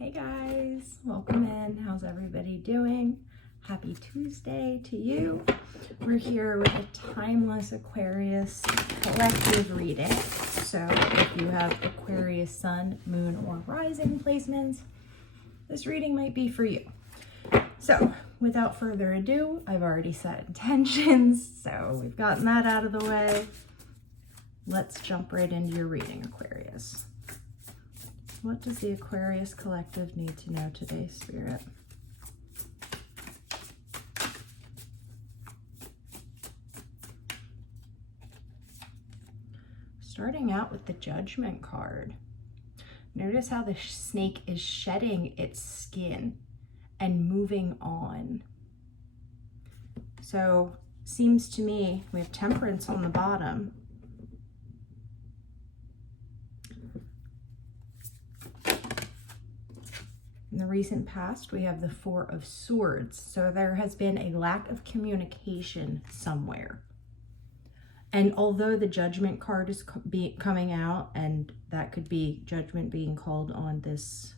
Hey guys, welcome in. How's everybody doing? Happy Tuesday to you. We're here with a timeless Aquarius collective reading. So if you have Aquarius sun, moon, or rising placements, this reading might be for you. So without further ado, I've already set intentions, so we've gotten that out of the way. Let's jump right into your reading, Aquarius. What does the Aquarius collective need to know today, Spirit? Starting out with the Judgment card. Notice how the snake is shedding its skin and moving on. So, seems to me we have Temperance on the bottom. In the recent past, we have the Four of Swords. So there has been a lack of communication somewhere. And although the Judgment card is coming out, and that could be judgment being called on this,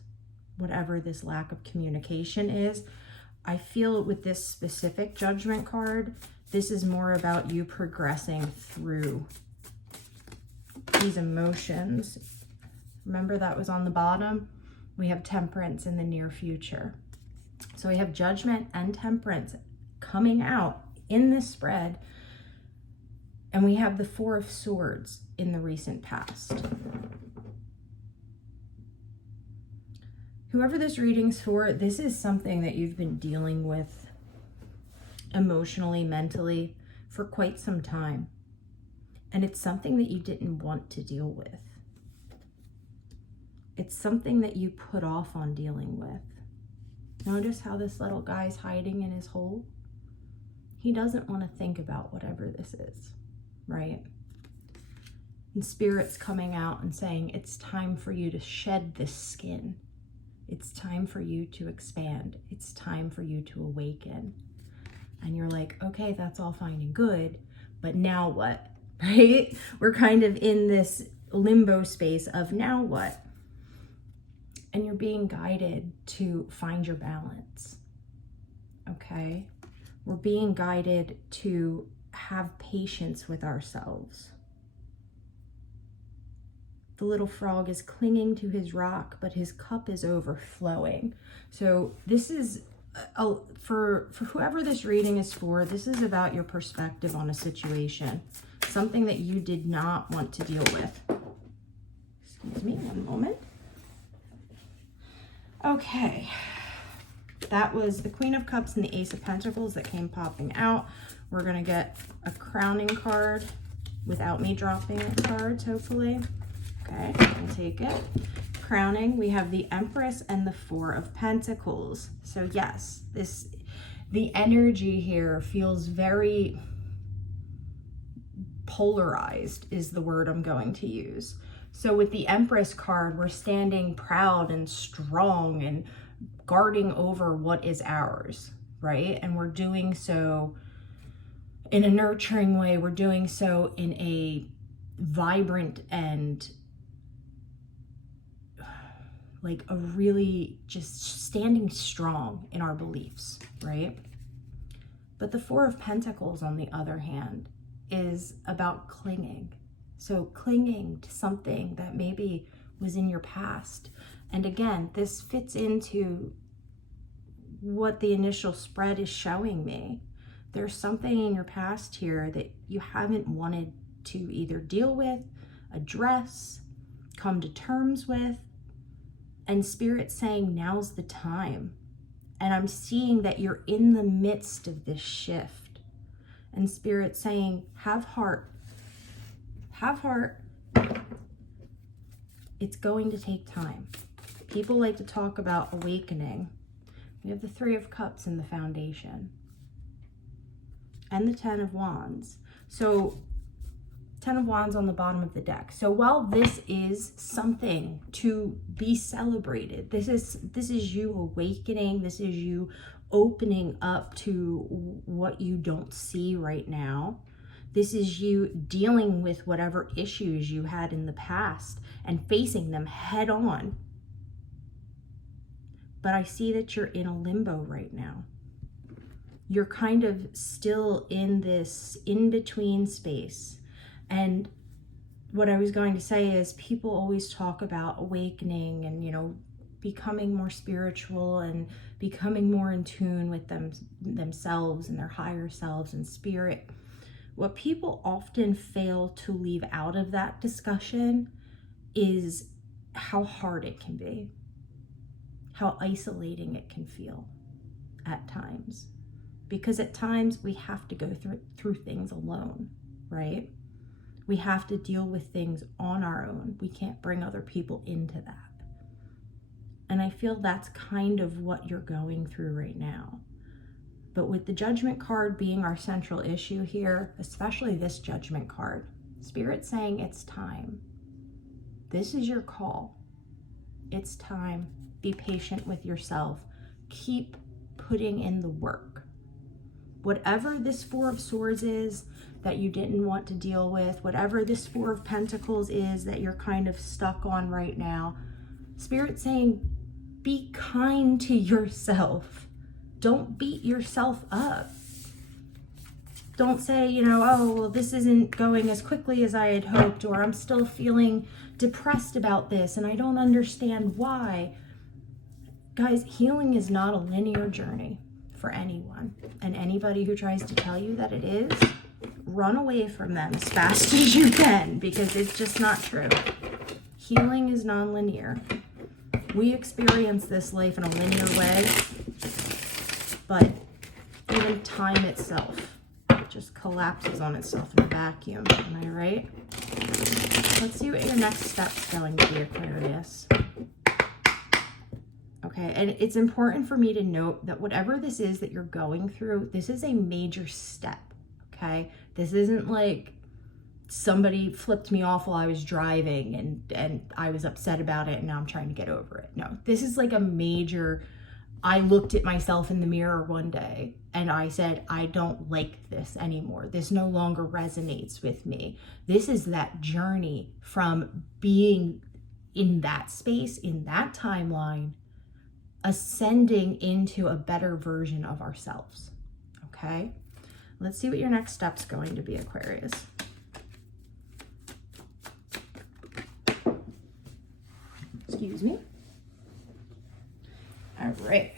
whatever this lack of communication is, I feel with this specific Judgment card, this is more about you progressing through these emotions. Remember that was on the bottom? We have Temperance in the near future. So we have Judgment and Temperance coming out in this spread. And we have the Four of Swords in the recent past. Whoever this reading's for, this is something that you've been dealing with emotionally, mentally for quite some time. And it's something that you didn't want to deal with. It's something that you put off on dealing with. Notice how this little guy's hiding in his hole? He doesn't want to think about whatever this is, right? And Spirit's coming out and saying, it's time for you to shed this skin. It's time for you to expand. It's time for you to awaken. And you're like, okay, that's all fine and good, but now what, right? We're kind of in this limbo space of now what? And you're being guided to find your balance, okay? We're being guided to have patience with ourselves. The little frog is clinging to his rock, but his cup is overflowing. So this is, for whoever this reading is for, this is about your perspective on a situation, something that you did not want to deal with. Excuse me, one moment. Okay, that was the Queen of Cups and the Ace of Pentacles that came popping out. We're gonna get a crowning card without me dropping cards, hopefully. Okay, I'll take it. Crowning, we have the Empress and the Four of Pentacles. So yes, the energy here feels very polarized is the word I'm going to use. So with the Empress card, we're standing proud and strong and guarding over what is ours, right? And we're doing so in a nurturing way. We're doing so in a vibrant and like a really just standing strong in our beliefs, right? But the Four of Pentacles, on the other hand, is about clinging. So clinging to something that maybe was in your past. And again, this fits into what the initial spread is showing me. There's something in your past here that you haven't wanted to either deal with, address, come to terms with. And Spirit's saying, now's the time. And I'm seeing that you're in the midst of this shift. And Spirit's saying, have heart. Have heart. It's going to take time. People like to talk about awakening. We have the Three of Cups in the foundation. And the Ten of Wands. So, Ten of Wands on the bottom of the deck. So while this is something to be celebrated, this is you awakening, this is you opening up to what you don't see right now. This is you dealing with whatever issues you had in the past and facing them head on. but I see that you're in a limbo right now. You're kind of still in this in-between space. And what I was going to say is, people always talk about awakening and, becoming more spiritual and becoming more in tune with themselves and their higher selves and spirit. What people often fail to leave out of that discussion is how hard it can be, how isolating it can feel at times. Because at times we have to go through things alone, right? We have to deal with things on our own. We can't bring other people into that. And I feel that's kind of what you're going through right now. But with the Judgment card being our central issue here, especially this Judgment card, Spirit's saying it's time. This is your call. It's time. Be patient with yourself. Keep putting in the work. Whatever this Four of Swords is that you didn't want to deal with, whatever this Four of Pentacles is that you're kind of stuck on right now, Spirit's saying, be kind to yourself. Don't beat yourself up. Don't say, oh, well, this isn't going as quickly as I had hoped, or I'm still feeling depressed about this and I don't understand why. Guys, healing is not a linear journey for anyone. And anybody who tries to tell you that it is, run away from them as fast as you can, because it's just not true. Healing is non-linear. We experience this life in a linear way, but even time itself just collapses on itself in a vacuum. Am I right? Let's see what your next step's going to be, Aquarius. Okay, and it's important for me to note that whatever this is that you're going through, this is a major step, okay? This isn't like somebody flipped me off while I was driving and I was upset about it and now I'm trying to get over it. No, this is like a major, I looked at myself in the mirror one day and I said, I don't like this anymore. This no longer resonates with me. This is that journey from being in that space, in that timeline, ascending into a better version of ourselves, okay? Let's see what your next step's going to be, Aquarius. Excuse me. All right.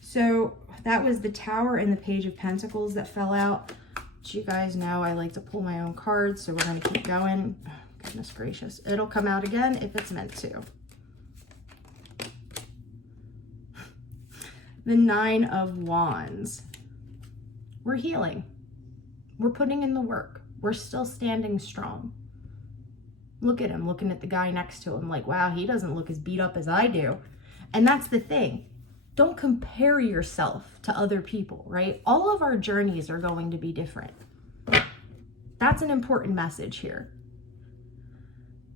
So that was the Tower and the Page of Pentacles that fell out. But you guys know I like to pull my own cards, so we're going to keep going. Oh, goodness gracious. It'll come out again if it's meant to. The Nine of Wands. We're healing. We're putting in the work. We're still standing strong. Look at him, looking at the guy next to him like, wow, he doesn't look as beat up as I do. And that's the thing. Don't compare yourself to other people, right? All of our journeys are going to be different. That's an important message here.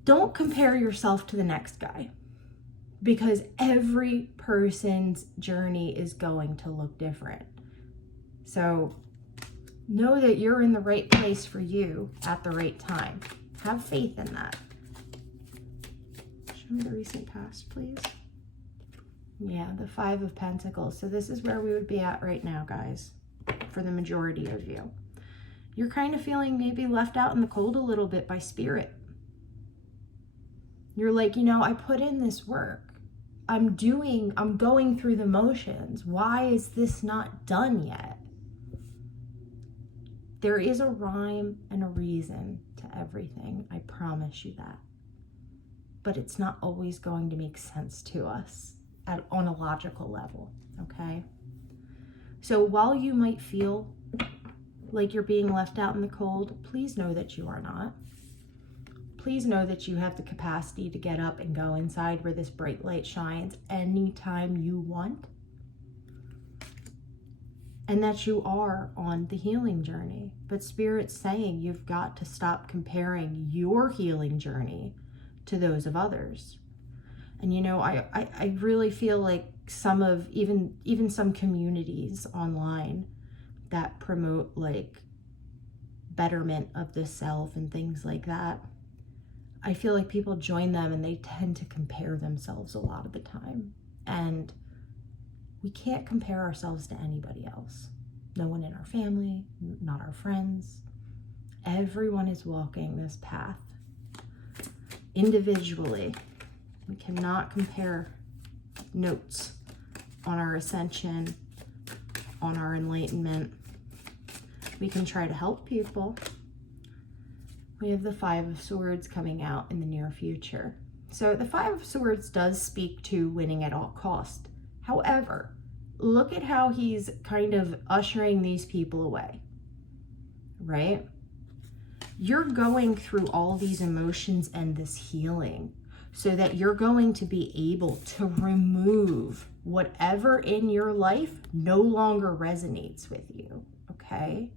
Don't compare yourself to the next guy, because every person's journey is going to look different. So know that you're in the right place for you at the right time. Have faith in that. Show me the recent past, please. Yeah, the Five of Pentacles. So this is where we would be at right now, guys, for the majority of you. You're kind of feeling maybe left out in the cold a little bit by Spirit. You're like, I put in this work. I'm going through the motions. Why is this not done yet? There is a rhyme and a reason to everything. I promise you that. But it's not always going to make sense to us on a logical level, okay? So while you might feel like you're being left out in the cold, please know that you are not. Please know that you have the capacity to get up and go inside where this bright light shines anytime you want. And that you are on the healing journey. But Spirit's saying you've got to stop comparing your healing journey to those of others. And I really feel like some of, even some communities online that promote like betterment of the self and things like that, I feel like people join them and they tend to compare themselves a lot of the time. And we can't compare ourselves to anybody else. No one in our family, not our friends. Everyone is walking this path individually. We cannot compare notes on our ascension, on our enlightenment. We can try to help people. We have the Five of Swords coming out in the near future. So the Five of Swords does speak to winning at all cost. However, look at how he's kind of ushering these people away, right? You're going through all these emotions and this healing so that you're going to be able to remove whatever in your life no longer resonates with you, okay?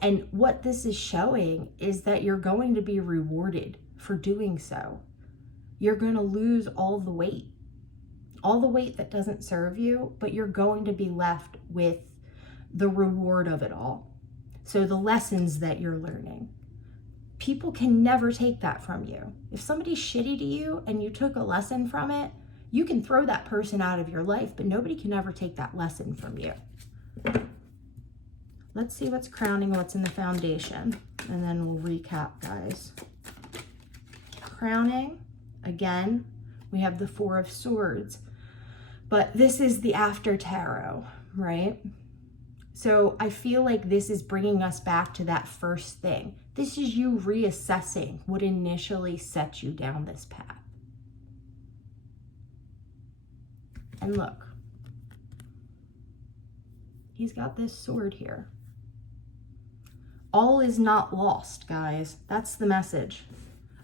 And what this is showing is that you're going to be rewarded for doing so. You're going to lose all the weight that doesn't serve you, but you're going to be left with the reward of it all. So the lessons that you're learning. People can never take that from you. If somebody's shitty to you and you took a lesson from it, you can throw that person out of your life, but nobody can ever take that lesson from you. Let's see what's crowning, what's in the foundation, and then we'll recap, guys. Crowning, again, we have the Four of Swords, but this is the after tarot, right? So I feel like this is bringing us back to that first thing. This is you reassessing what initially set you down this path. And look, he's got this sword here. All is not lost, guys. That's the message.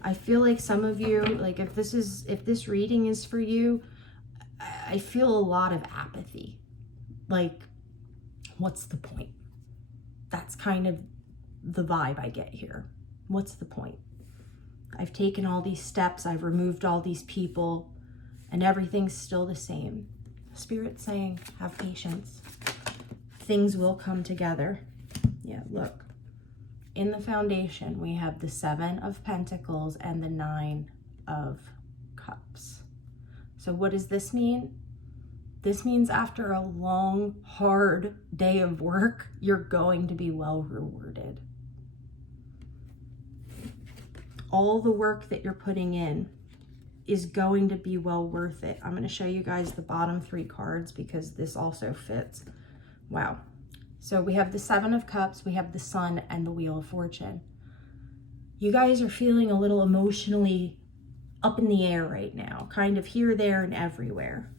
I feel like some of you, like if this reading is for you, I feel a lot of apathy. Like, what's the point? That's kind of the vibe I get here. What's the point? I've taken all these steps, I've removed all these people, and everything's still the same. Spirit's saying, have patience. Things will come together. Yeah, look. In the foundation, we have the Seven of Pentacles and the Nine of Cups. So what does this mean? This means after a long, hard day of work, you're going to be well rewarded. All the work that you're putting in is going to be well worth it. I'm going to show you guys the bottom three cards because this also fits. Wow. So we have the Seven of Cups, we have the Sun, and the Wheel of Fortune. You guys are feeling a little emotionally up in the air right now, kind of here, there, and everywhere.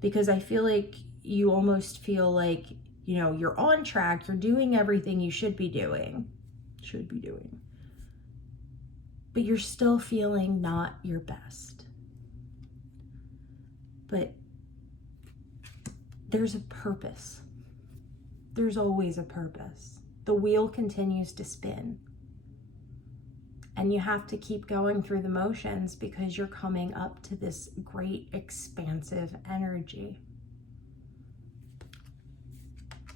Because I feel like you almost feel like, you know, you're on track, you're doing everything you should be doing. But you're still feeling not your best. But there's a purpose. There's always a purpose. The wheel continues to spin. And you have to keep going through the motions because you're coming up to this great expansive energy.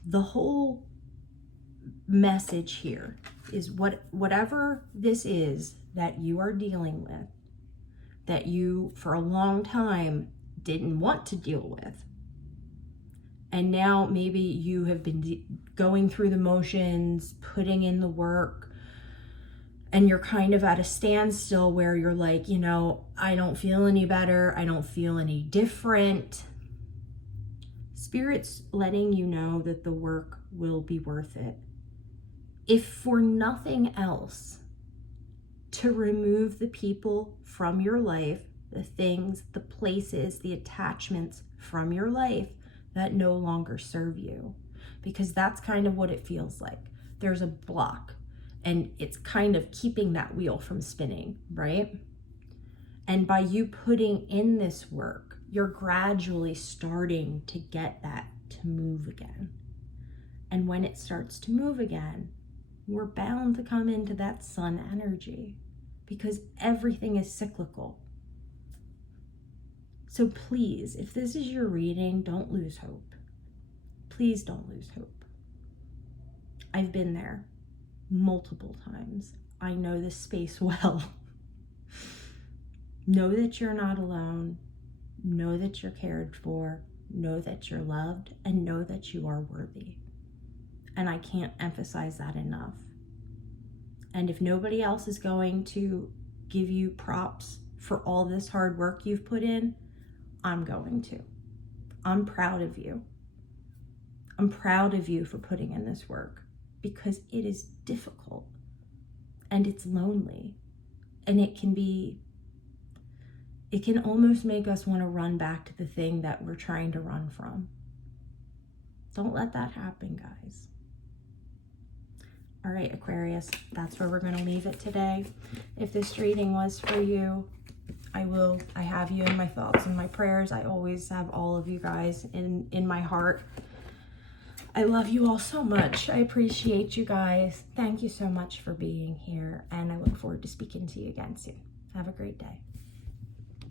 The whole message here is whatever this is that you are dealing with, that you for a long time didn't want to deal with, and now maybe you have been going through the motions, putting in the work, and you're kind of at a standstill where you're like, you know, I don't feel any better. I don't feel any different. Spirit's letting you know that the work will be worth it. If for nothing else, to remove the people from your life, the things, the places, the attachments from your life that no longer serve you. Because that's kind of what it feels like. There's a block. And it's kind of keeping that wheel from spinning, right? And by you putting in this work, you're gradually starting to get that to move again. And when it starts to move again, we're bound to come into that sun energy because everything is cyclical. So please, if this is your reading, don't lose hope. Please don't lose hope. I've been there multiple times. I know this space well. Know that you're not alone. Know know that you're cared for, know that you're loved, and know that you are worthy. And I can't emphasize that enough. And if nobody else is going to give you props for all this hard work you've put in, I'm going to. I'm proud of you. I'm proud of you for putting in this work, because it is difficult and it's lonely, and it can almost make us want to run back to the thing that we're trying to run from. Don't let that happen, guys. All right, Aquarius, that's where we're going to leave it today. If this reading was for you, I have you in my thoughts and my prayers. I always have all of you guys in my heart. I love you all so much. I appreciate you guys. Thank you so much for being here, and I look forward to speaking to you again soon. Have a great day.